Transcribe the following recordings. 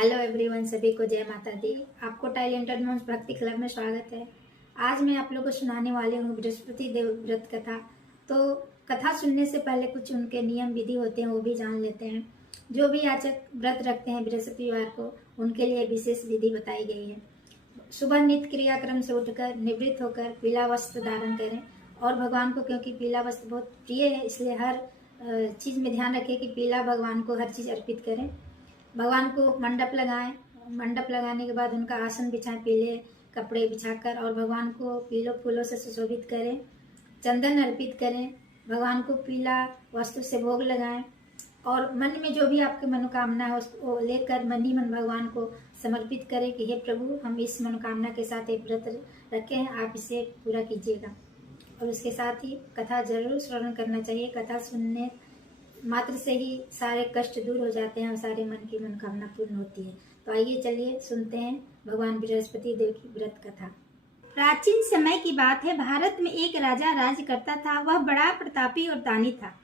Hello everyone, सभी को जय माता दी। आपको टैलेंटेड मोम्स भक्ति क्लब में स्वागत है। आज मैं आप लोगों को सुनाने वाली हूँ बृहस्पति देव व्रत कथा। तो कथा सुनने से पहले कुछ उनके नियम विधि होते हैं, वो भी जान लेते हैं। जो भी याचक व्रत रखते हैं बृहस्पतिवार को, उनके लिए विशेष विधि बताई गई है। सुबह नित्य क्रियाक्रम से उठकर निवृत्त होकर पीला वस्त्र धारण करें। और भगवान को, क्योंकि पीला वस्त्र बहुत प्रिय है, इसलिए हर चीज़ में ध्यान रखें कि पीला भगवान को हर चीज़ अर्पित करें। भगवान को मंडप लगाएं। मंडप लगाने के बाद उनका आसन बिछाएं, पीले कपड़े बिछाकर, और भगवान को पीले फूलों से सुशोभित करें। चंदन अर्पित करें। भगवान को पीला वस्त्र से भोग लगाएं और मन में जो भी आपकी मनोकामना है उसको लेकर मन ही मन भगवान को समर्पित करें कि हे प्रभु, हम इस मनोकामना के साथ एक व्रत रखे हैं, आप इसे पूरा कीजिएगा। और उसके साथ ही कथा जरूर श्रवण करना चाहिए। कथा सुनने मात्र से ही सारे कष्ट दूर हो जाते हैं और सारे मन की मनोकामना पूर्ण होती है। तो आइए चलिए सुनते हैं भगवान बृहस्पति देव की व्रत कथा। प्राचीन समय की बात है। भारत में एक राजा राज करता था। वह बड़ा प्रतापी और दानी था।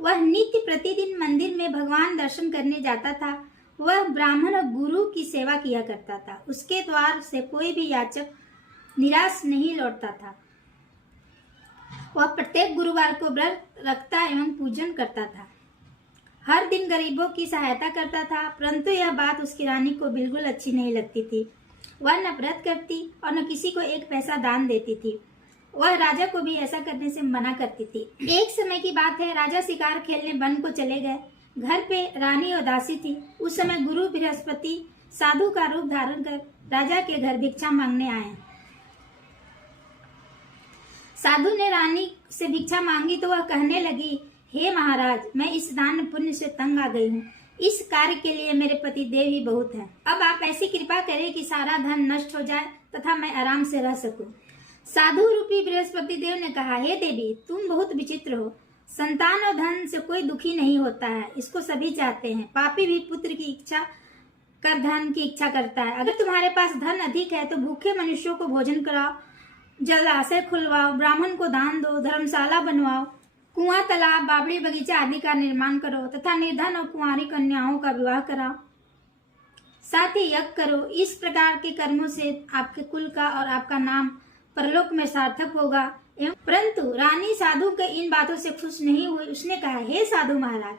वह नित्य प्रतिदिन मंदिर में भगवान दर्शन करने जाता था। वह ब्राह्मण और गुरु की सेवा किया करता था। उसके द्वार से कोई भी याचक निराश नहीं लौटता था। वह प्रत्येक गुरुवार को व्रत रखता एवं पूजन करता था। हर दिन गरीबों की सहायता करता था, परंतु यह बात उसकी रानी को बिल्कुल अच्छी नहीं लगती थी। वह न व्रत करती और न किसी को एक पैसा दान देती थी। वह राजा को भी ऐसा करने से मना करती थी। एक समय की बात है, राजा शिकार खेलने वन को चले गए। घर पे रानी और दासी थी। उस समय गुरु बृहस्पति साधु का रूप धारण कर राजा के घर भिक्षा मांगने आए। साधु ने रानी से भिक्षा मांगी तो वह कहने लगी, हे महाराज, मैं इस दान पुण्य से तंग आ गई हूँ। इस कार्य के लिए मेरे पति देव ही बहुत हैं। अब आप ऐसी कृपा करें कि सारा धन नष्ट हो जाए तथा मैं आराम से रह सकूं। साधु रूपी बृहस्पति देव ने कहा, हे देवी, तुम बहुत विचित्र हो। संतान और धन से कोई दुखी नहीं होता है, इसको सभी चाहते हैं। पापी भी पुत्र की इच्छा कर धन की इच्छा करता है। अगर तुम्हारे पास धन अधिक है तो भूखे मनुष्यों को भोजन कराओ, जलाशय खुलवाओ, ब्राह्मण को दान दो, धर्मशाला बनवाओ, कुआं, तालाब, बावड़ी, बगीचा आदि का निर्माण करो तथा निर्धन और कुंवारी कन्याओं का विवाह कराओ। साथ ही यज्ञ करो। इस प्रकार के कर्मों से आपके कुल का और आपका नाम परलोक में सार्थक होगा। परंतु रानी साधु के इन बातों से खुश नहीं हुई। उसने कहा, हे साधु महाराज,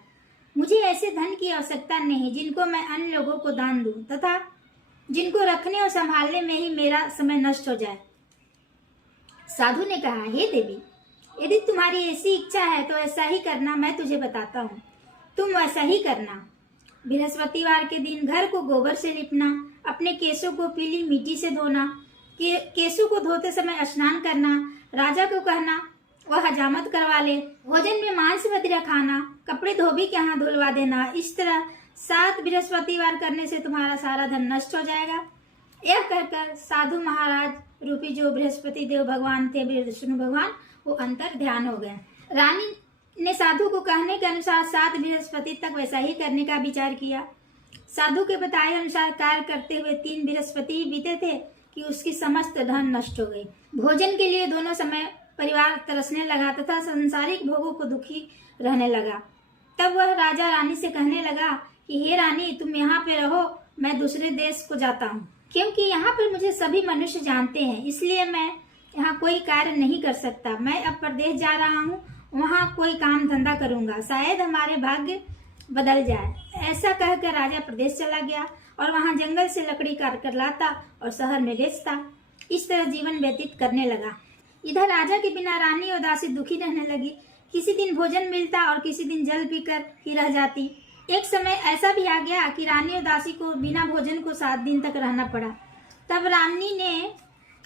मुझे ऐसे धन की आवश्यकता नहीं जिनको मैं अन्य लोगों को दान दूं तथा जिनको रखने और संभालने में ही मेरा समय नष्ट हो जाए। साधु ने कहा, हे देवी, यदि तुम्हारी ऐसी इच्छा है तो ऐसा ही करना। मैं तुझे बताता हूँ, तुम वैसा ही करना। बृहस्पतिवार के दिन घर को गोबर से लिपना, अपने केशों को पीली मिट्टी से धोना, केशों को धोते समय स्नान करना, राजा को कहना वह हजामत करवा ले, भोजन में मांस मदिरा खाना, कपड़े धोबी के यहाँ धुलवा देना। इस तरह 7 बृहस्पतिवार करने से तुम्हारा सारा धन नष्ट हो जाएगा। यह कहकर साधु महाराज रूपी जो बृहस्पति देव भगवान थे, विष्णु भगवान, वो अंतर ध्यान हो गए। रानी ने साधु को कहने के अनुसार 7 बृहस्पति तक वैसा ही करने का विचार किया। साधु के बताए अनुसार कार्य करते हुए 3 बृहस्पति बीते थे कि उसकी समस्त धन नष्ट हो गई। भोजन के लिए दोनों समय परिवार तरसने लगा तथा सांसारिक भोगों को दुखी रहने लगा। तब वह राजा रानी से कहने लगा कि हे रानी, तुम यहाँ पे रहो, मैं दूसरे देश को जाता हूँ, क्योंकि यहाँ पर मुझे सभी मनुष्य जानते हैं, इसलिए मैं यहाँ कोई कार्य नहीं कर सकता। मैं अब प्रदेश जा रहा हूँ, वहाँ कोई काम धंधा करूंगा, शायद हमारे भाग्य बदल जाए। ऐसा कहकर राजा प्रदेश चला गया और वहाँ जंगल से लकड़ी काट कर लाता और शहर में बेचता। इस तरह जीवन व्यतीत करने लगा। इधर राजा के बिना रानी और दासी दुखी रहने लगी। किसी दिन भोजन मिलता और किसी दिन जल पीकर ही रह जाती। एक समय ऐसा भी आ गया कि रानी और दासी को बिना भोजन को 7 दिन तक रहना पड़ा। तब रानी ने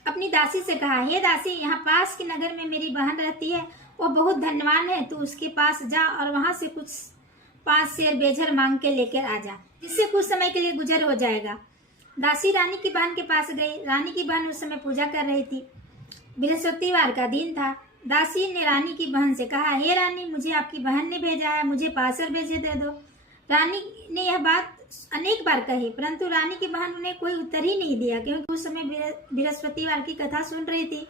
अपनी दासी से कहा, हे दासी, यहाँ पास के नगर में मेरी बहन रहती है, वो बहुत धनवान है, तू उसके पास जा और वहां से कुछ 5 शेर बेझर मांग के लेकर आ जा, जिससे कुछ समय के लिए गुजर हो जाएगा। दासी रानी की बहन के पास गई। रानी की बहन उस समय पूजा कर रही थी। बृहस्पतिवार का दिन था। दासी ने रानी की बहन से कहा, हे रानी, मुझे आपकी बहन ने भेजा है, मुझे 5 शेर बेझे दे दो। रानी ने यह बात अनेक बार कही, परंतु रानी की बहन ने कोई उत्तर ही नहीं दिया, क्योंकि उस समय बृहस्पतिवार की कथा सुन रही थी।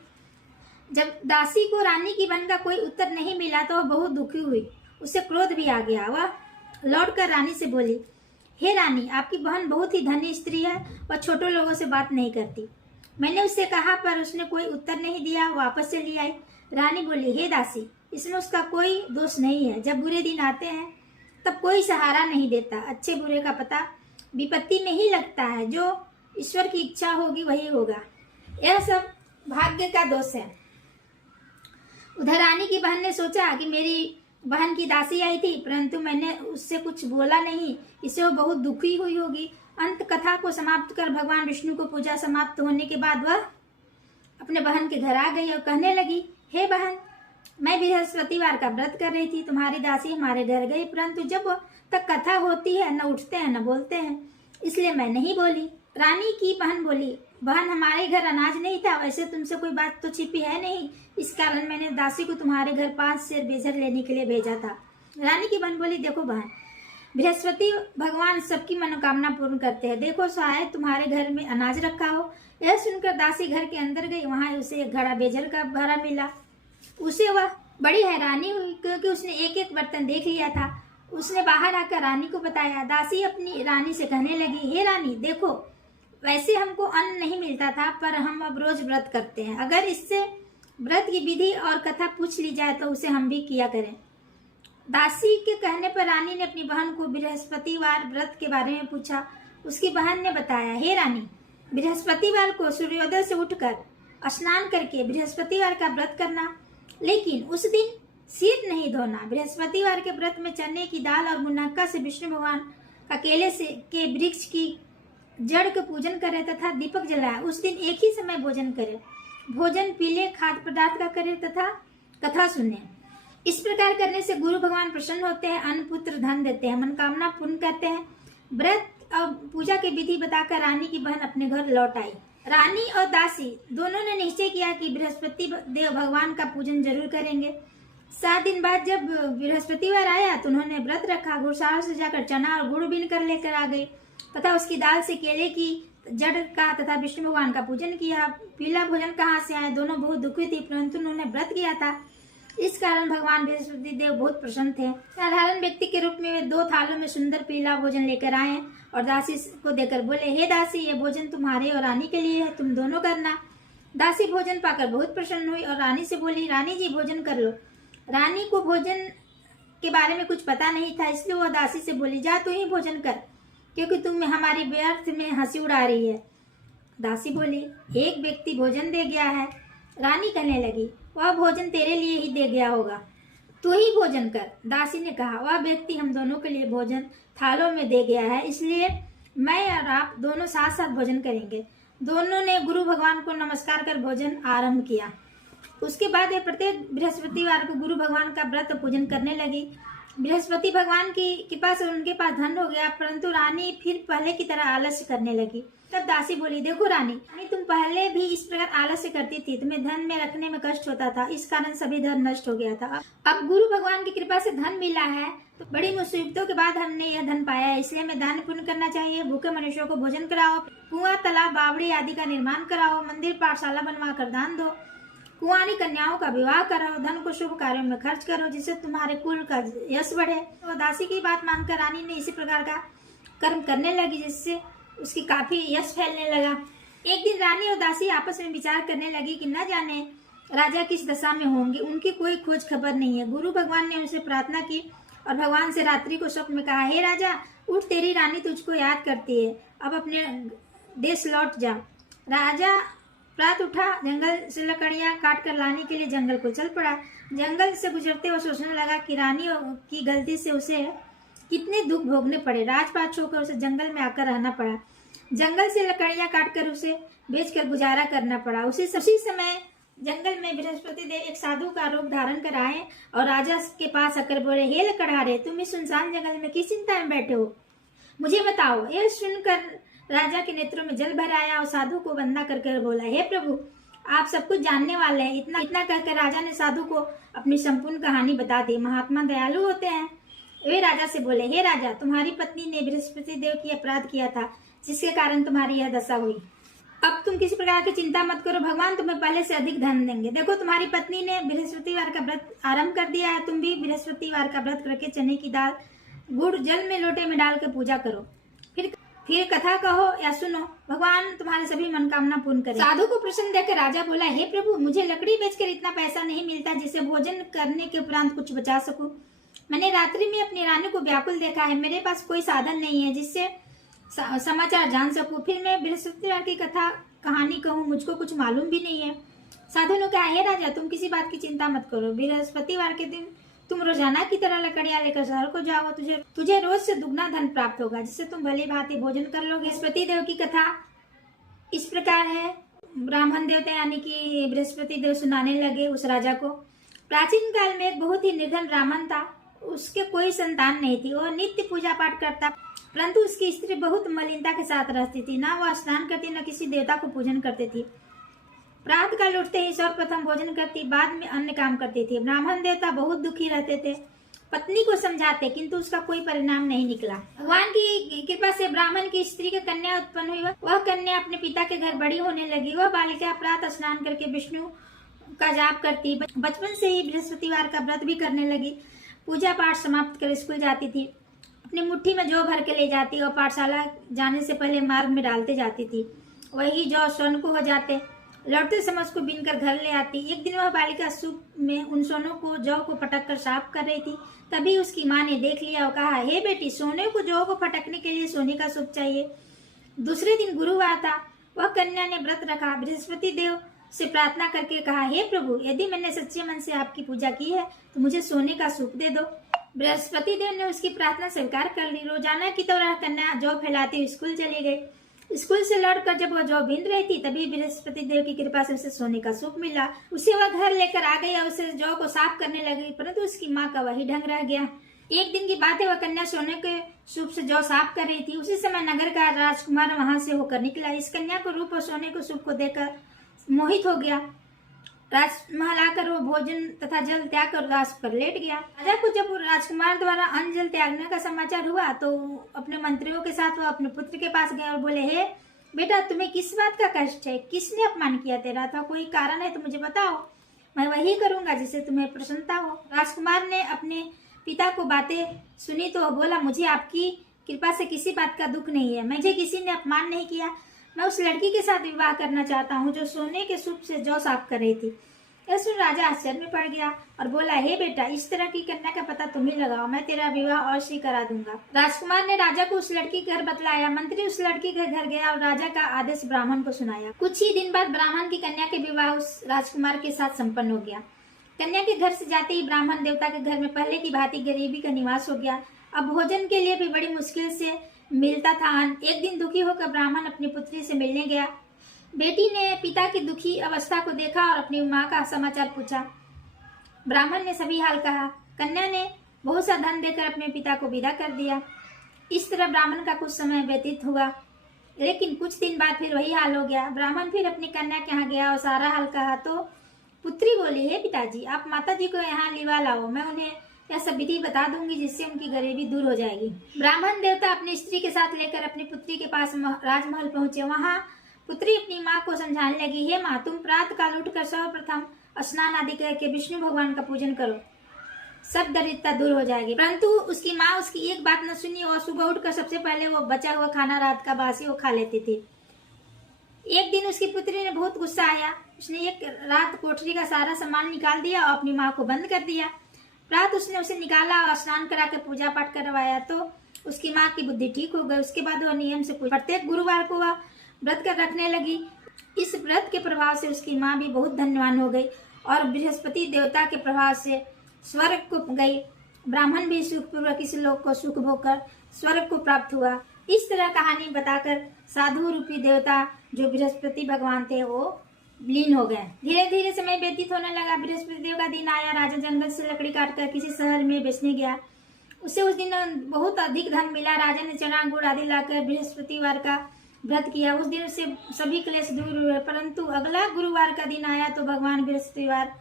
जब दासी को रानी की बहन का कोई उत्तर नहीं मिला तो वह बहुत दुखी हुई। उसे क्रोध भी आ गया। वह लौटकर रानी से बोली, हे रानी, आपकी बहन बहुत ही धनी स्त्री है और छोटे लोगों से बात नहीं करती। मैंने उससे कहा पर उसने कोई उत्तर नहीं दिया, वापस चली आई। रानी बोली, हे दासी, इसमें उसका कोई दोष नहीं है। जब बुरे दिन आते हैं तब कोई सहारा नहीं देता। अच्छे बुरे का पता विपत्ति में ही लगता है। जो ईश्वर की इच्छा होगी वही होगा। यह सब भाग्य का दोष है। उधर रानी की बहन ने सोचा कि मेरी बहन की दासी आई थी, परंतु मैंने उससे कुछ बोला नहीं, इससे वो बहुत दुखी हुई होगी। अंत कथा को समाप्त कर भगवान विष्णु को पूजा समाप्त होने के बाद वह अपने बहन के घर आ गई और कहने लगी, हे बहन, मैं बृहस्पतिवार का व्रत कर रही थी, तुम्हारी दासी हमारे घर गई, परंतु जब तक कथा होती है न उठते हैं न बोलते हैं, इसलिए मैं नहीं बोली। रानी की बहन बोली, बहन, हमारे घर अनाज नहीं था, वैसे तुमसे कोई बात तो छिपी है नहीं, इस कारण मैंने दासी को तुम्हारे घर 5 सेर बेजर लेने के लिए भेजा था। रानी की बहन बोली, देखो बहन, बृहस्पति भगवान सबकी मनोकामना पूर्ण करते हैं। देखो शायद तुम्हारे घर में अनाज रखा हो। यह सुनकर दासी घर के अंदर गई। वहां उसे एक घड़ा बेजर का भरा मिला। उसे वह बड़ी हैरानी हुई क्योंकि उसने एक एक बर्तन देख लिया था। उसने बाहर आकर रानी को बताया। दासी अपनी रानी से कहने लगी, हे रानी, देखो, वैसे हमको अन्न नहीं मिलता था, पर हम अब रोज व्रत करते हैं। अगर इससे व्रत की विधि और कथा पूछ ली जाए तो उसे हम भी किया करें। दासी के कहने पर रानी ने अपनी बहन को बृहस्पतिवार व्रत के बारे में पूछा। उसकी बहन ने बताया, हे रानी, बृहस्पतिवार को सूर्योदय से उठकर स्नान करके बृहस्पतिवार का व्रत करना, लेकिन उस दिन सिर नहीं धोना। बृहस्पतिवार के व्रत में चने की दाल और मुनक्का से विष्णु भगवान का केले से के वृक्ष की जड़ का पूजन करे तथा दीपक जलाए। उस दिन एक ही समय भोजन करे। भोजन पीले खाद्य पदार्थ का करे तथा कथा सुने। इस प्रकार करने से गुरु भगवान प्रसन्न होते हैं, अन्न पुत्र धन देते हैं, मनोकामना पूर्ण करते हैं। व्रत और पूजा की विधि बताकर रानी की बहन अपने घर लौट आई। रानी और दासी दोनों ने निश्चय किया कि बृहस्पति देव भगवान का पूजन जरूर करेंगे। 7 दिन बाद जब बृहस्पतिवार आया तो उन्होंने व्रत रखा। गौशाला से जाकर चना और गुड़ बीन कर लेकर आ गई तथा उसकी दाल से केले की जड़ का तथा विष्णु भगवान का पूजन किया। पीला भोजन कहाँ से आए? दोनों बहुत दुखी थी, परंतु उन्होंने व्रत किया था, इस कारण भगवान बृहस्पति देव बहुत प्रसन्न थे। साधारण व्यक्ति के रूप में वे 2 थालों में सुंदर पीला भोजन लेकर आए और दासी को देकर बोले, हे दासी, ये भोजन तुम्हारे और रानी के लिए है, तुम दोनों करना। दासी भोजन पाकर बहुत प्रसन्न हुई और रानी से बोली, रानी जी, भोजन कर लो। रानी को भोजन के बारे में कुछ पता नहीं था, इसलिए वह दासी से बोली, जा तू ही भोजन कर, क्योंकि तुम हमारी व्यर्थ में हंसी उड़ा रही है। दासी बोली, एक व्यक्ति भोजन दे गया है। रानी कहने लगी, वह भोजन तेरे लिए ही दे गया होगा, तू ही भोजन कर। दासी ने कहा, वह व्यक्ति हम दोनों के लिए भोजन थालों में दे गया है, इसलिए मैं और आप दोनों साथ साथ भोजन करेंगे। दोनों ने गुरु भगवान को नमस्कार कर भोजन आरंभ किया। उसके बाद वे प्रत्येक बृहस्पतिवार को गुरु भगवान का व्रत पूजन करने लगी। बृहस्पति भगवान की कृपा से उनके पास धन हो गया, परंतु रानी फिर पहले की तरह आलस्य करने लगी। तब दासी बोली, देखो रानी, तुम पहले भी इस प्रकार आलस्य करती थी, तुम्हें धन में रखने में कष्ट होता था, इस कारण सभी धन नष्ट हो गया था। अब गुरु भगवान की कृपा से धन मिला है, तो बड़ी मुसीबतों के बाद हमने यह धन पाया है, इसलिए हमें दान पुण्य करना चाहिए। भूखे मनुष्यों को भोजन कराओ, कुआं, तालाब, बावड़ी आदि का निर्माण कराओ, मंदिर पाठशाला बनवा कर दान दो, कुंवारी कन्याओं का विवाह कराओ, धन को शुभ कार्यों में खर्च करो, जिससे तुम्हारे कुल का यश बढ़े। तो दासी की बात मानकर रानी ने इसी प्रकार का कर्म करने लगी, जिससे उसकी काफी यश फैलने लगा। एक दिन रानी और दासी आपस में विचार करने लगी कि न जाने राजा किस दशा में होंगे, उनकी कोई खोज खबर नहीं है। गुरु भगवान ने उनसे प्रार्थना की और भगवान से रात्रि को स्वप्न में कहा, हे राजा, उठ, तेरी रानी तुझको याद करती है, अब अपने देश लौट जा। राजा प्रात उठा, जंगल से लकड़ियां काट कर लाने के लिए जंगल को चल पड़ा। जंगल से गुजरते हुए सोचने लगा कि रानी की गलती से उसे कितने दुख भोगने पड़े, राजपाट छोड़कर उसे जंगल में आकर रहना पड़ा, जंगल से लकड़ियां काटकर उसे बेचकर गुजारा करना पड़ा। उसी समय जंगल में बृहस्पति देव एक साधु का रूप धारण कर आए और राजा के पास आकर बोले, हे लकड़हारे, तुम इस सुनसान जंगल में किस चिंता में बैठे हो, मुझे बताओ। यह सुनकर राजा के नेत्रों में जल भर आया और साधु को वंदना कर बोला, हे प्रभु, आप सब कुछ जानने वाले हैं। इतना कहकर राजा ने साधु को अपनी संपूर्ण कहानी बता दी। महात्मा दयालु होते हैं। वे राजा से बोले, हे राजा, तुम्हारी पत्नी ने बृहस्पति देव की अपराध किया था, जिसके कारण तुम्हारी यह दशा हुई। अब तुम किसी प्रकार की चिंता मत करो, भगवान तुम्हें पहले से अधिक धन देंगे। देखो, तुम्हारी पत्नी ने बृहस्पतिवार का व्रत आरंभ कर दिया है, तुम भी बृहस्पतिवार का व्रत करके चने की दाल, गुड़ जल में लोटे में डाल के पूजा करो। फिर कथा कहो या सुनो, भगवान तुम्हारे सभी मनोकामना पूर्ण करे। साधु को प्रसन्न देखकर राजा बोला, हे प्रभु, मुझे लकड़ी बेचकर इतना पैसा नहीं मिलता जिसे भोजन करने के उपरांत कुछ बचा सकूं। मैंने रात्रि में अपनी रानी को व्याकुल देखा है, मेरे पास कोई साधन नहीं है जिससे समाचार जान सकूं। फिर मैं बृहस्पतिवार की कथा कहानी कहूँ, मुझको कुछ मालूम भी नहीं है। साधु ने कहा, हे राजा, तुम किसी बात की चिंता मत करो। बृहस्पतिवार के दिन तुम रोजाना की तरह लकड़ियां लेकर शहर को जाओ, तुझे रोज से दुगना धन प्राप्त होगा, जिससे तुम भली भांति भोजन कर लोगे। बृहस्पति देव की कथा इस प्रकार है। ब्राह्मण देवता यानी कि बृहस्पति देव सुनाने लगे उस राजा को। प्राचीन काल में एक बहुत ही निर्धन ब्राह्मण था, उसके कोई संतान नहीं थी। वो नित्य पूजा पाठ करता, परंतु उसकी स्त्री बहुत मलिनता के साथ रहती थी। ना वह स्नान करती, न किसी देवता को पूजन करती थी। प्रातः काल उठते ही सर्वप्रथम भोजन करती, बाद में अन्य काम करती थी। ब्राह्मण देवता बहुत दुखी रहते थे, पत्नी को समझाते, किंतु उसका कोई परिणाम नहीं निकला। भगवान की कृपा से ब्राह्मण की स्त्री की कन्या उत्पन्न हुई। वह कन्या अपने पिता के घर बड़ी होने लगी। वह बालिका प्रातः स्नान करके विष्णु का जाप करती, बचपन से ही बृहस्पतिवार का व्रत भी करने लगी। पूजा पाठ समाप्त कर स्कूल जाती थी। अपनी मुट्ठी में जौ भर के ले जाती और पाठशाला जाने से पहले मार्ग में डालते जाती थी। वही जौ स्वर्ण को हो जाते। लौटते समय उसको बीनकर घर ले आती। एक दिन वह बालिका सूप में उन सोनों को जौ को पटक कर साफ कर रही थी। तभी उसकी माँ ने देख लिया और कहा, हे बेटी, सोने को जौ को फटकने के लिए सोने का सूप चाहिए। दूसरे दिन गुरुवार था। वह कन्या ने व्रत रखा, बृहस्पति देव से प्रार्थना करके कहा, हे प्रभु, यदि मैंने सच्चे मन से आपकी पूजा की है तो मुझे सोने का सूप दे दो। बृहस्पति देव ने उसकी प्रार्थना स्वीकार कर ली। रोजाना की तरह कन्या जौ फैलाती स्कूल चली गई। स्कूल से लौटकर जब वह जौ बीन रही थी, तभी बृहस्पति देव की कृपा से उसे सोने का सूप मिला। उसे वह घर लेकर आ गई और उसे जौ को साफ करने लगी, परंतु उसकी माँ का वही ढंग रह गया। एक दिन की बात है, वह कन्या सोने के सूप से जौ साफ कर रही थी। उसी समय नगर का राजकुमार वहां से होकर निकला। इस कन्या को रूप और सोने के सूप को देखकर मोहित हो गया। राजमहल आकर वो भोजन तथा जल त्याग कर उदास पर लेट गया। राजा को जब राजकुमार द्वारा अन्न जल त्यागने का समाचार हुआ तो अपने मंत्रियों के साथ वो अपने पुत्र के पास गए और बोले, हे बेटा, तुम्हें किस बात का कष्ट है? किसने अपमान किया तेरा? था कोई कारण है तो मुझे बताओ, मैं वही करूंगा जिससे तुम्हें प्रसन्नता हो। राजकुमार ने अपने पिता को बातें सुनी तो बोला, मुझे आपकी कृपा से किसी बात का दुख नहीं है। मुझे किसी ने अपमान नहीं किया। मैं उस लड़की के साथ विवाह करना चाहता हूँ जो सोने के सूप से जौ साफ कर रही थी। यह सुन राजा आश्चर्य में पड़ गया और बोला, हे बेटा, इस तरह की कन्या का पता तुम ही लगाओ, मैं तेरा विवाह अवश्य करा दूंगा। राजकुमार ने राजा को उस लड़की का घर बतलाया। मंत्री उस लड़की के घर गया और राजा का आदेश ब्राह्मण को सुनाया। कुछ ही दिन बाद ब्राह्मण की कन्या के विवाह उस राजकुमार के साथ संपन्न हो गया। कन्या के घर से जाते ही ब्राह्मण देवता के घर में पहले की भांति गरीबी का निवास हो गया। अब भोजन के लिए भी बड़ी मुश्किल से मिलता था। एक दिन दुखी होकर ब्राह्मण अपनी पुत्री से मिलने गया। बेटी ने पिता की दुखी अवस्था को देखा और अपनी माँ का समाचार पूछा। ब्राह्मण ने सभी हाल कहा। कन्या ने बहुत सा धन देकर अपने पिता को विदा कर दिया। इस तरह ब्राह्मण का कुछ समय व्यतीत हुआ, लेकिन कुछ दिन बाद फिर वही हाल हो गया। ब्राह्मण फिर अपनी कन्या के यहाँ गया और सारा हाल कहा तो पुत्री बोली, हे पिताजी, आप माताजी को यहाँ लिवा लाओ, मैं उन्हें यह सब विधि बता दूंगी जिससे उनकी गरीबी दूर हो जाएगी। ब्राह्मण देवता अपनी स्त्री के साथ लेकर अपनी पुत्री के पास राजमहल पहुंचे। वहां पुत्री अपनी माँ को समझाने लगी, हे माँ, तुम प्रातः काल उठकर सर्वप्रथम स्नान आदि करके विष्णु भगवान का पूजन करो, सब दरिद्रता दूर हो जाएगी। परंतु उसकी माँ उसकी एक बात न सुनी और सुबह उठकर सबसे पहले वो बचा हुआ खाना रात का बासी वो खा लेती थी। एक दिन उसकी पुत्री ने बहुत गुस्सा आया। उसने एक रात कोठरी का सारा सामान निकाल दिया और अपनी माँ को बंद कर दिया। रात उसने उसे निकाला और स्नान करा के पूजा पाठ करवाया तो उसकी माँ की बुद्धि ठीक हो गई। उसके बाद वह नियम से प्रत्येक गुरुवार को वह व्रत कर रखने लगी। इस व्रत के प्रभाव से उसकी माँ भी बहुत धन्यवान हो गई और बृहस्पति देवता के प्रभाव से स्वर्ग को गई। ब्राह्मण भी सुखपूर्वक इस लोक को सुख भोगकर स्वर्ग को प्राप्त हुआ। इस तरह कहानी बताकर साधु रूपी देवता जो बृहस्पति भगवान थे वो लीन हो गए। धीरे धीरे समय व्यतीत होने लगा। बृहस्पति देव का दिन आया। राजा जंगल से लकड़ी काटकर किसी शहर में बेचने गया। उसे उस दिन बहुत अधिक धन मिला। राजा ने चना गुड़ आदि लाकर बृहस्पतिवार का व्रत किया। उस दिन उससे सभी क्लेश दूर हुए। परंतु अगला गुरुवार का दिन आया तो भगवान बृहस्पतिवार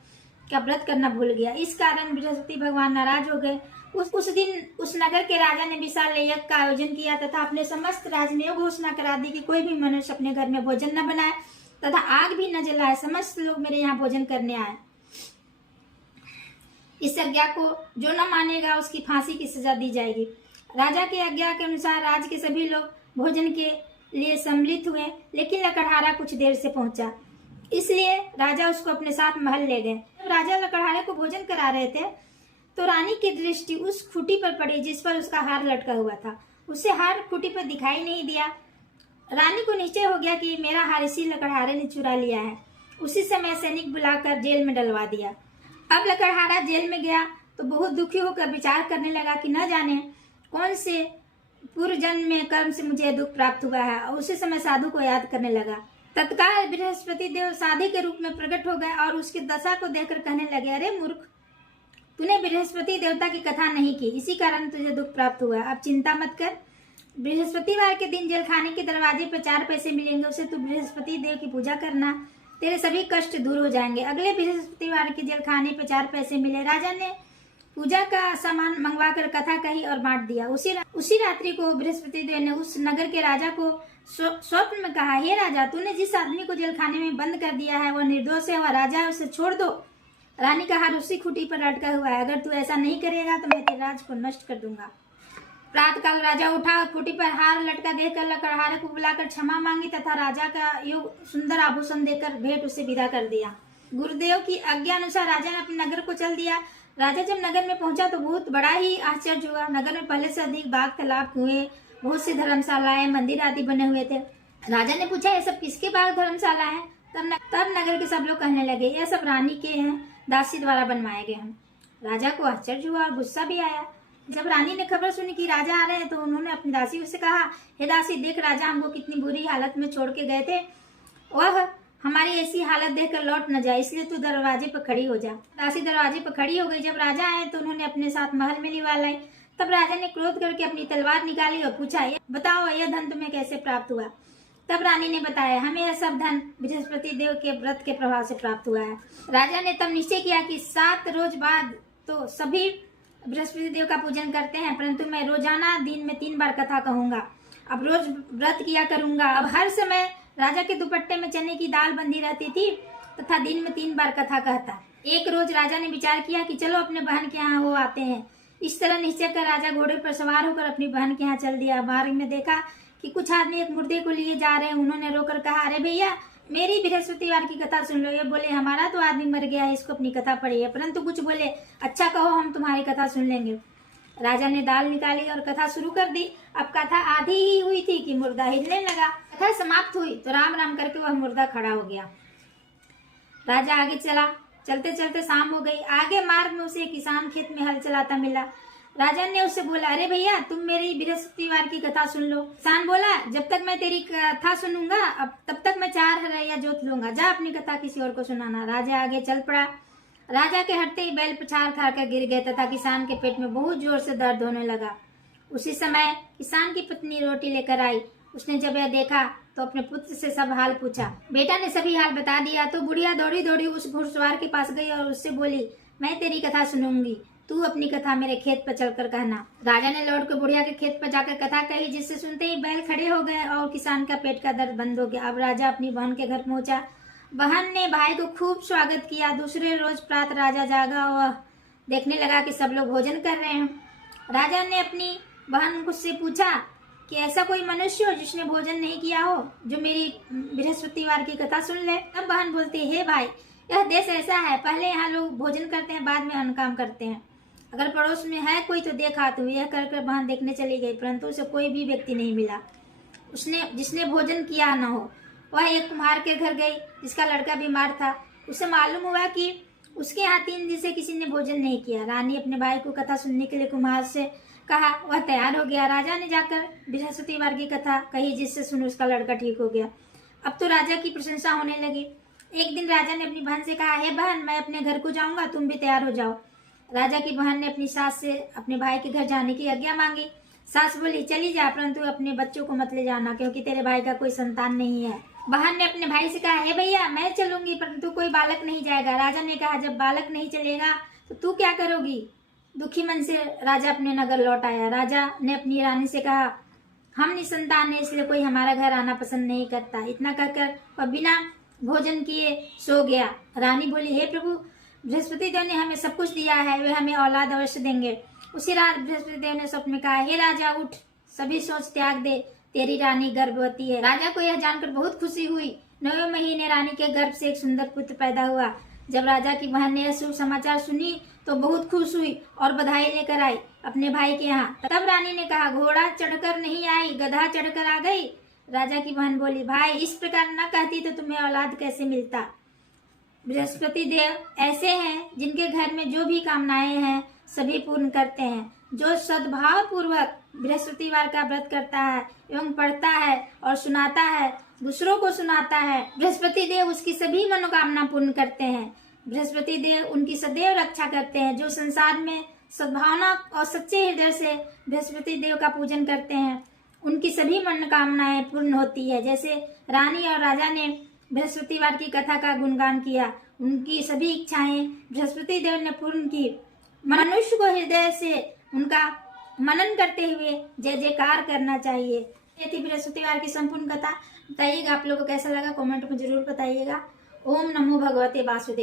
का व्रत करना भूल गया। इस कारण बृहस्पति भगवान नाराज हो गए। उस दिन उस नगर के राजा ने विशाल यज्ञ का आयोजन किया तथा अपने समस्त राज्य में घोषणा करा दी कि कोई भी मनुष्य अपने घर में भोजन न बनाए तथा आग भी न जलाए। समस्त लोग मेरे यहाँ भोजन करने आए। इस आज्ञा को जो न मानेगा उसकी फांसी की सजा दी जाएगी। राजा की आज्ञा के अनुसार राज्य के सभी लोग भोजन के लिए सम्मिलित हुए, लेकिन लकड़हारा कुछ देर से पहुंचा, इसलिए राजा उसको अपने साथ महल ले गए। जब राजा लकड़हारे को भोजन करा रहे थे तो रानी की दृष्टि उस खूंटी पर पड़ी जिस पर उसका हार लटका हुआ था। उसे हार खूंटी पर दिखाई नहीं दिया। रानी को निश्चय हो गया कि मेरा हार इसी लकड़हारे ने चुरा लिया है। उसी समय सैनिक बुलाकर जेल में डलवा दिया। अब लकड़हारा जेल में गया तो बहुत दुखी होकर विचार करने लगा कि न जाने कौन से पूर्व जन्म में कर्म से मुझे दुख प्राप्त हुआ है, और उसी समय साधु को याद करने लगा। तत्काल बृहस्पति देव साधु के रूप में प्रकट हो गए और उसकी दशा को देखकर कहने लगे, अरे मूर्ख, तूने बृहस्पति देवता की कथा नहीं की, इसी कारण तुझे दुख प्राप्त हुआ। अब चिंता मत कर, बृहस्पतिवार के दिन जेल खाने के दरवाजे पर 4 पैसे मिलेंगे, उसे तू बृहस्पति देव की पूजा करना, तेरे सभी कष्ट दूर हो जाएंगे। अगले बृहस्पतिवार के जेल खाने पर 4 पैसे मिले। राजा ने पूजा का सामान मंगवाकर कथा कही और बांट दिया। उसी रात्रि को बृहस्पति देव ने उस नगर के राजा को स्वप्न में कहा, हे राजा, तूने जिस आदमी को जेल खाने में बंद कर दिया है वह निर्दोष है, वह राजा है, उसे छोड़ दो। रानी का हार उसी खूंटी पर लटका हुआ है, अगर तू ऐसा नहीं करेगा तो मैं तेरे राज को नष्ट कर दूंगा। प्रातःकाल राजा उठा और खूंटी पर हार लटका देखकर लकड़हारे को बुलाकर क्षमा मांगी तथा राजा का योग सुंदर आभूषण देकर भेंट उसे विदा कर दिया। गुरुदेव की आज्ञा अनुसार राजा ने अपने नगर को चल दिया। राजा जब नगर में पहुंचा तो बहुत बड़ा ही आश्चर्य हुआ। नगर में पहले से अधिक बाग, तालाब, कुएं, बहुत सी धर्मशालाएं, मंदिर आदि बने हुए थे। राजा ने पूछा, ये सब किसके बाग, धर्मशाला है? तब नगर के सब लोग कहने लगे, यह सब रानी के हैं, दासी द्वारा बनवाए गए हैं। राजा को आश्चर्य हुआ और गुस्सा भी आया। जब रानी ने खबर सुनी कि राजा आ रहे हैं तो उन्होंने अपनी दासी से कहा, हे दासी, देख राजा हमको कितनी बुरी हालत में छोड़ के गए थे, वह हमारी ऐसी हालत देखकर लौट न जाए, इसलिए तू दरवाजे पर खड़ी हो जा। दासी दरवाजे पर खड़ी हो गई। जब राजा आए तो उन्होंने अपने साथ महल में लिवा लाई। तब राजा ने क्रोध करके अपनी तलवार निकाली और पूछा, बताओ यह धन तुम्हें कैसे प्राप्त हुआ? तब रानी ने बताया, हमें यह सब धन बृहस्पति देव के व्रत के प्रभाव से प्राप्त हुआ है। राजा ने तब निश्चय किया कि 7 रोज बाद तो सभी बृहस्पति देव का पूजन करते हैं, परंतु मैं रोजाना दिन में 3 बार कथा कहूंगा। अब रोज व्रत किया करूंगा। अब हर समय राजा के दुपट्टे में चने की दाल बंधी रहती थी तथा दिन में 3 बार कथा कहता। एक रोज राजा ने विचार किया कि चलो अपने बहन के यहाँ हो आते हैं। इस तरह निश्चय कर राजा घोड़े पर सवार होकर अपनी बहन के यहाँ चल दिया। मार्ग में देखा कि कुछ आदमी एक मुर्दे को लिए जा रहे हैं। उन्होंने रोकर कहा, अरे भैया, मेरी बृहस्पतिवार की कथा सुन लो। ये बोले, हमारा तो आदमी मर गया है, इसको अपनी कथा पढ़ी है। परंतु कुछ बोले, अच्छा कहो, हम तुम्हारी कथा सुन लेंगे। राजा ने दाल निकाली और कथा शुरू कर दी। अब कथा आधी ही हुई थी कि मुर्दा हिलने लगा। कथा समाप्त हुई तो राम राम करके वह मुर्दा खड़ा हो गया। राजा आगे चला। चलते चलते शाम हो गई। आगे मार्ग में उसे किसान खेत में हल चलाता मिला। राजा ने उससे बोला, अरे भैया, तुम मेरी बृहस्पतिवार की कथा सुन लो। किसान बोला, जब तक मैं तेरी कथा सुनूंगा अब तब तक मैं 4 हरैया जोत लूंगा, जा अपनी कथा किसी और को सुनाना। राजा आगे चल पड़ा। राजा के हटते ही बैल पछाड़ खाकर गिर गए तथा किसान के पेट में बहुत जोर से दर्द होने लगा। उसी समय किसान की पत्नी रोटी लेकर आई। उसने जब यह देखा तो अपने पुत्र से सब हाल पूछा। बेटा ने सभी हाल बता दिया तो बुढ़िया दौड़ी दौड़ी उस घुड़सवार के पास गई और उससे बोली, मैं तेरी कथा सुनूंगी, तू अपनी कथा मेरे खेत पर चलकर कहना। राजा ने लौट कर बुढ़िया के खेत पर जाकर कथा कही, जिससे सुनते ही बैल खड़े हो गए और किसान का पेट का दर्द बंद हो गया। अब राजा अपनी बहन के घर पहुंचा। बहन ने भाई को खूब स्वागत किया। दूसरे रोज प्रातः राजा जागा और देखने लगा कि सब लोग भोजन कर रहे हैं। राजा ने अपनी बहन को से पूछा कि ऐसा कोई मनुष्य हो जिसने भोजन नहीं किया हो, जो मेरी बृहस्पतिवार की कथा सुन ले। तब बहन बोलती, हे भाई, यह देश ऐसा है, पहले यहाँ लोग भोजन करते हैं, बाद में अन्य काम करते हैं। अगर पड़ोस में है कोई तो देखा। तो यह कर बहन देखने चली गई, परंतु उसे कोई भी व्यक्ति नहीं मिला जिसने भोजन किया न हो। वह एक कुम्हार के घर गई जिसका लड़का बीमार था। उसे मालूम हुआ कि उसके यहाँ 3 दिन से किसी ने भोजन नहीं किया। रानी अपने भाई को कथा सुनने के लिए कुम्हार से कहा। वह तैयार हो गया। राजा ने जाकर बृहस्पतिवार की कथा कही, जिससे सुन उसका लड़का ठीक हो गया। अब तो राजा की प्रशंसा होने लगी। एक दिन राजा ने अपनी बहन से कहा, हे बहन, मैं अपने घर को जाऊंगा, तुम भी तैयार हो जाओ। राजा की बहन ने अपनी सास से अपने भाई के घर जाने की आज्ञा मांगी। सास बोली, चली जा, परंतु अपने बच्चों को मत ले जाना, क्योंकि तेरे भाई का कोई संतान नहीं है। बहन ने अपने भाई से कहा, हे भैया, मैं चलूंगी, परंतु कोई बालक नहीं जाएगा। राजा ने कहा, जब बालक नहीं चलेगा तो तू क्या करोगी? दुखी मन से राजा अपने नगर लौट आया। राजा ने अपनी रानी से कहा, हम निसंतान है, इसलिए कोई हमारा घर आना पसंद नहीं करता। इतना कहकर वह बिना भोजन किए सो गया। रानी बोली, हे प्रभु, बृहस्पति देव ने हमें सब कुछ दिया है, वे हमें औलाद अवश्य देंगे। उसी रात बृहस्पति देव ने स्वप्न में कहा, हे राजा, उठ, सभी सोच त्याग दे, तेरी रानी गर्भवती है। राजा को यह जानकर बहुत खुशी हुई। 9वें महीने रानी के गर्भ से एक सुंदर पुत्र पैदा हुआ। जब राजा की बहन ने यह शुभ समाचार सुनी तो बहुत खुश हुई और बधाई लेकर आई अपने भाई के यहाँ। तब रानी ने कहा, घोड़ा चढ़कर नहीं आई, गधा चढ़कर आ गई। राजा की बहन बोली, भाई इस प्रकार न कहती तो तुम्हें औलाद कैसे मिलता। बृहस्पति देव ऐसे हैं जिनके घर में जो भी कामनाएं हैं सभी पूर्ण करते हैं। जो सद्भाव पूर्वक बृहस्पतिवार का व्रत करता है एवं पढ़ता है और सुनाता है, दूसरों को सुनाता है, बृहस्पति देव उसकी सभी मनोकामना पूर्ण करते हैं। बृहस्पति देव उनकी सदैव रक्षा करते हैं। जो संसार में सद्भावना और सच्चे हृदय से बृहस्पति देव का पूजन करते हैं उनकी सभी मनोकामनाएं पूर्ण होती है। जैसे रानी और राजा ने बृहस्पतिवार की कथा का गुणगान किया, उनकी सभी इच्छाएं बृहस्पति देव ने पूर्ण की। मनुष्य को हृदय से उनका मनन करते हुए जय जयकार करना चाहिए। ये थी बृहस्पतिवार की संपूर्ण कथा। बताइएगा आप लोगों को कैसा लगा, कमेंट में जरूर बताइएगा। ओम नमो भगवते वासुदेव।